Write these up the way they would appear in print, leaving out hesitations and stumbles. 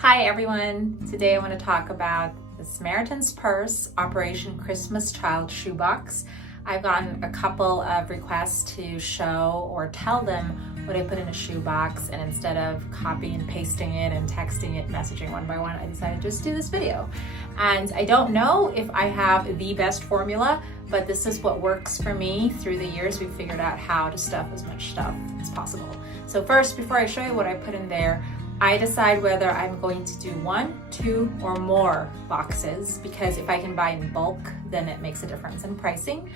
Hi everyone! Today I want to talk about the Samaritan's Purse Operation Christmas Child Shoebox. I've gotten a couple of requests to show or tell them what I put in a shoebox, and instead of copy and pasting it and texting it, messaging one by one, I decided to just do this video. And I don't know if I have the best formula, but this is what works for me. Through the years, we've figured out how to stuff as much stuff as possible. So first, before I show you what I put in there, I decide whether I'm going to do 1, 2, or more boxes, because if I can buy in bulk, then it makes a difference in pricing.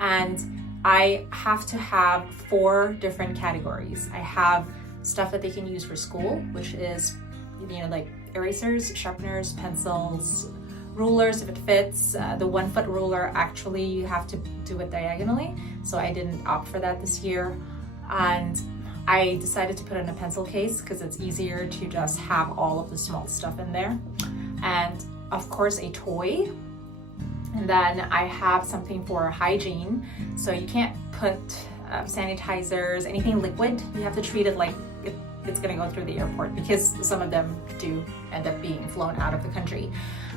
And I have to have 4 different categories. I have stuff that they can use for school, which is, like erasers, sharpeners, pencils, rulers if it fits. The 1-foot ruler, actually you have to do it diagonally, so I didn't opt for that this year. And I decided to put in a pencil case because it's easier to just have all of the small stuff in there. And of course a toy. And then I have something for hygiene. So you can't put sanitizers, anything liquid. You have to treat it like it's gonna go through the airport, because some of them do end up being flown out of the country.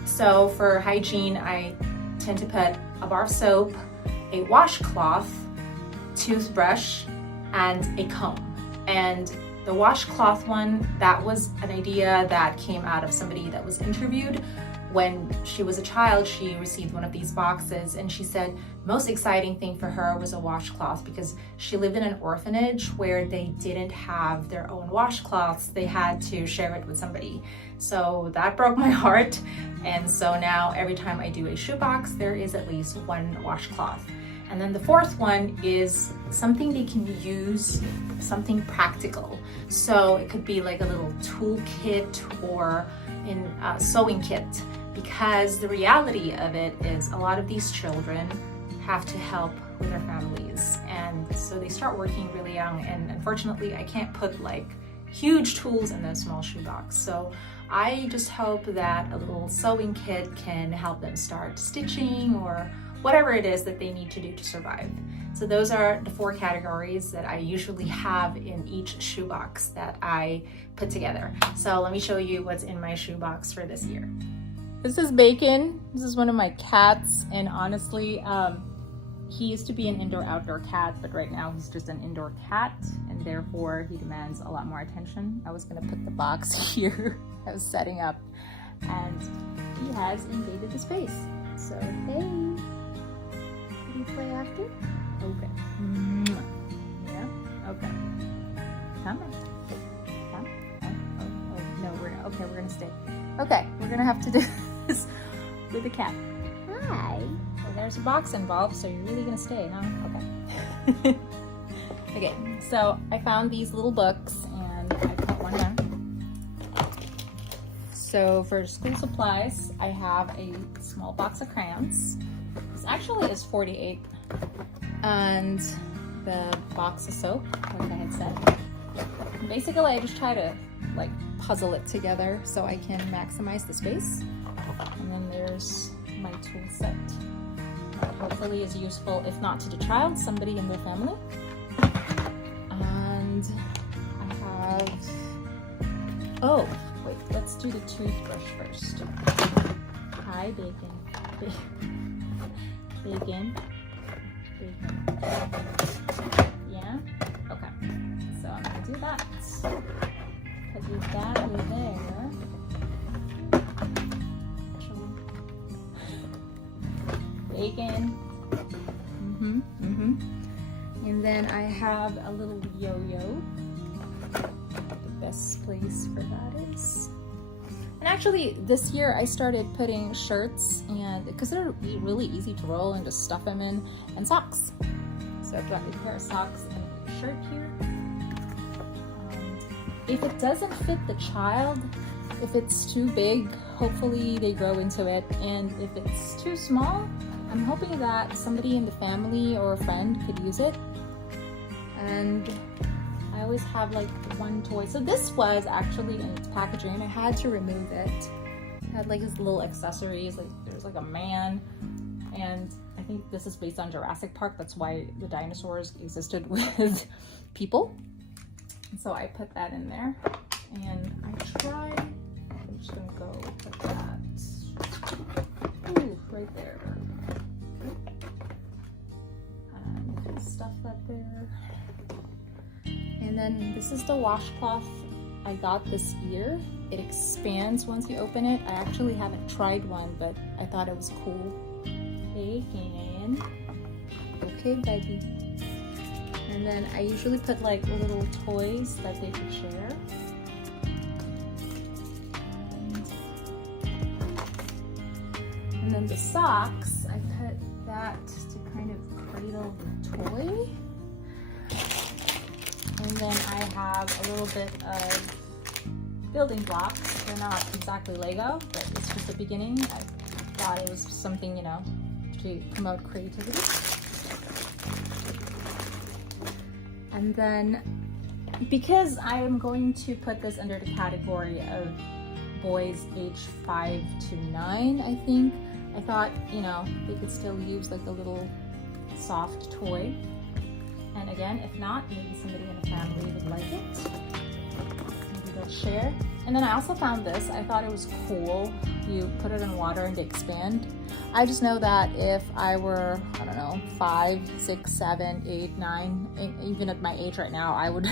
So for hygiene, I tend to put a bar of soap, a washcloth, toothbrush, and a comb. And the washcloth one, that was an idea that came out of somebody that was interviewed. When she was a child, she received one of these boxes, and she said most exciting thing for her was a washcloth, because she lived in an orphanage where they didn't have their own washcloths. They had to share it with somebody. So that broke my heart. And so now every time I do a shoebox, there is at least 1 washcloth. And then the 4th one is something they can use, something practical. So it could be like a little tool kit or in a sewing kit, because the reality of it is a lot of these children have to help with their families. And so they start working really young, and unfortunately I can't put like huge tools in that small shoebox. So I just hope that a little sewing kit can help them start stitching or whatever it is that they need to do to survive. So those are the 4 categories that I usually have in each shoebox that I put together. So let me show you what's in my shoebox for this year. This is Bacon. This is one of my cats, and honestly, he used to be an indoor-outdoor cat, but right now he's just an indoor cat, and therefore he demands a lot more attention. I was gonna put the box here. I was setting up, and he has invaded the space. So hey. You play after? Okay. Yeah? Okay. Come on. Come. Oh, no, we're gonna stay. Okay, we're gonna have to do this with the cat. Hi. Well, there's a box involved, so you're really gonna stay, huh? Okay. Okay, so I found these little books, and I put one there. So for school supplies, I have a small box of crayons. This actually is 48, and the box of soap, like I had said. Basically, I just try to like puzzle it together so I can maximize the space. And then there's my tool set. Hopefully is useful, if not to the child, somebody in their family. And I have, oh, wait, let's do the toothbrush first. Hi, Bacon. Bacon. Yeah? Okay. So I'm gonna do that. Because we've got it there. Bacon. And then I have a little yo-yo. The best place for that is. And actually, this year I started putting shirts, and because they're really easy to roll and just stuff them in, and socks. So I've got a pair of socks and a shirt here. If it doesn't fit the child, if it's too big, hopefully they grow into it. And if it's too small, I'm hoping that somebody in the family or a friend could use it. And I always have like 1 toy. So this was actually in its packaging. I had to remove it. It had like his little accessories, like there's like a man, and I think this is based on Jurassic Park. That's why the dinosaurs existed with people. So I put that in there, and I tried this is the washcloth I got this year. It expands once you open it. I actually haven't tried one, but I thought it was cool. Taken. Okay, baby. And then I usually put like little toys that they could share. And then the socks, I put that to kind of cradle the toy. And then I have a little bit of building blocks. They're not exactly Lego, but it's just the beginning. I thought it was something, you know, to promote creativity. And then, because I am going to put this under the category of boys age 5 to 9, I think, I thought, you know, they could still use like a little soft toy. And again, if not, maybe somebody in the family would like it. Maybe they'll share. And then I also found this. I thought it was cool. You put it in water and they expand. I just know that if I were, I don't know, 5, 6, 7, 8, 9, even at my age right now, I would,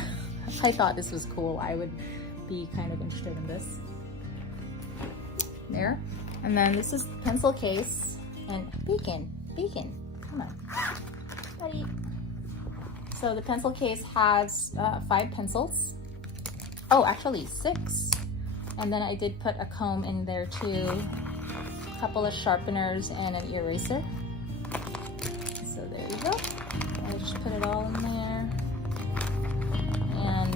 I thought this was cool. I would be kind of interested in this. There. And then this is the pencil case. And Beacon, come on, buddy. So the pencil case has 5 pencils. Oh, actually 6. And then I did put a comb in there too, a couple of sharpeners and an eraser. So there you go. I just put it all in there. And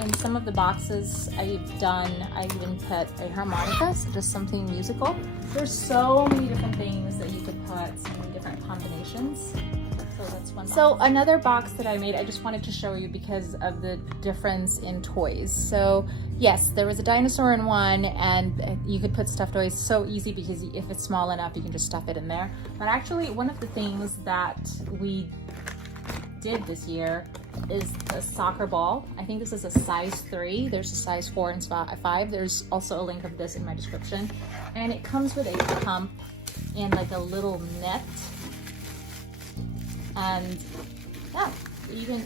in some of the boxes I've done, I even put a harmonica, so just something musical. There's so many different things that you could put, so many different combinations. So that's one box. So another box that I made, I just wanted to show you because of the difference in toys. So yes, there was a dinosaur in one, and you could put stuffed toys so easy because if it's small enough, you can just stuff it in there. But actually, one of the things that we did this year is a soccer ball. I think this is a size 3. There's a size 4 and 5. There's also a link of this in my description. And it comes with a pump and like a little net. And yeah, you can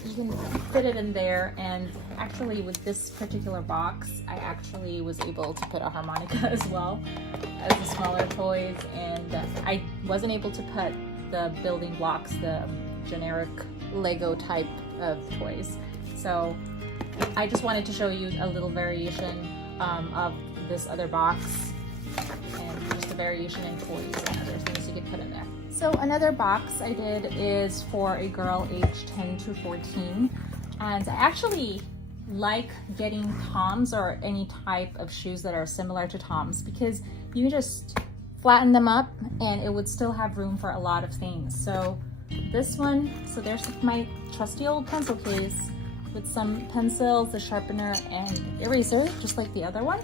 fit it in there. And actually with this particular box, I actually was able to put a harmonica as well as the smaller toys. And I wasn't able to put the building blocks, the generic Lego type of toys. So I just wanted to show you a little variation of this other box and just a variation in toys and other things you could put in there. So another box I did is for a girl aged 10 to 14, and I actually like getting Toms or any type of shoes that are similar to Toms because you can just flatten them up and it would still have room for a lot of things. So this one, so there's my trusty old pencil case with some pencils, a sharpener, and eraser, just like the other one.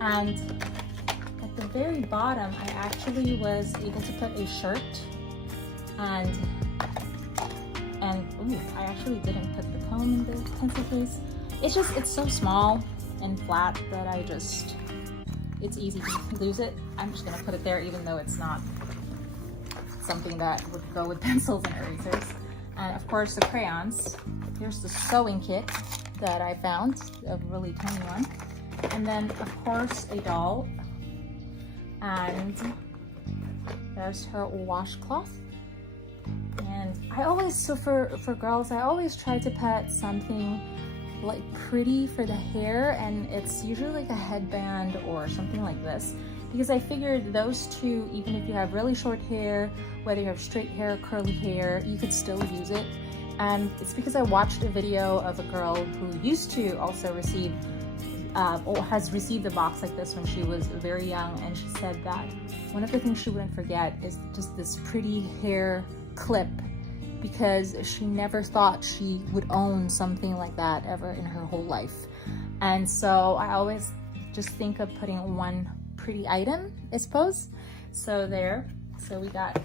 And at the very bottom, I actually was able to put a shirt, and ooh, I actually didn't put the comb in the pencil case. It's so small and flat that it's easy to lose it. I'm just gonna put it there even though it's not something that would go with pencils and erasers. And of course the crayons. Here's the sewing kit that I found, a really tiny one. And then of course a doll. And there's her washcloth. And I always, so for girls, I always try to put something like pretty for the hair, and it's usually like a headband or something like this. Because I figured those two, even if you have really short hair, whether you have straight hair, curly hair, you could still use it. And it's because I watched a video of a girl who used to also receive, or has received a box like this when she was very young, and she said that one of the things she wouldn't forget is just this pretty hair clip, because she never thought she would own something like that ever in her whole life. And so I always just think of putting one pretty item, I suppose. So there, so we got,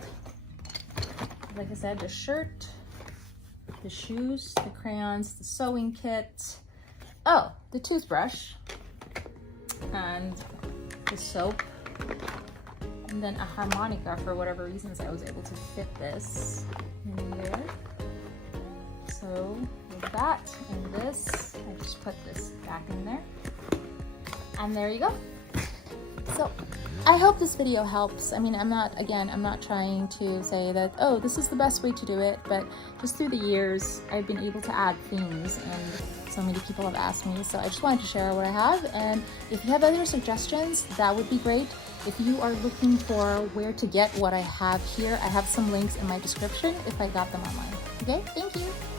like I said, the shirt, the shoes, the crayons, the sewing kit, oh, the toothbrush, and the soap, and then a harmonica. For whatever reasons I was able to fit this in there. So we'll like that. And this, I just put this back in there. And there you go. So I hope this video helps. I mean, I'm not trying to say that, oh, this is the best way to do it, but just through the years, I've been able to add themes, and so many people have asked me, so I just wanted to share what I have. And if you have other suggestions, that would be great. If you are looking for where to get what I have here, I have some links in my description if I got them online. Okay, thank you.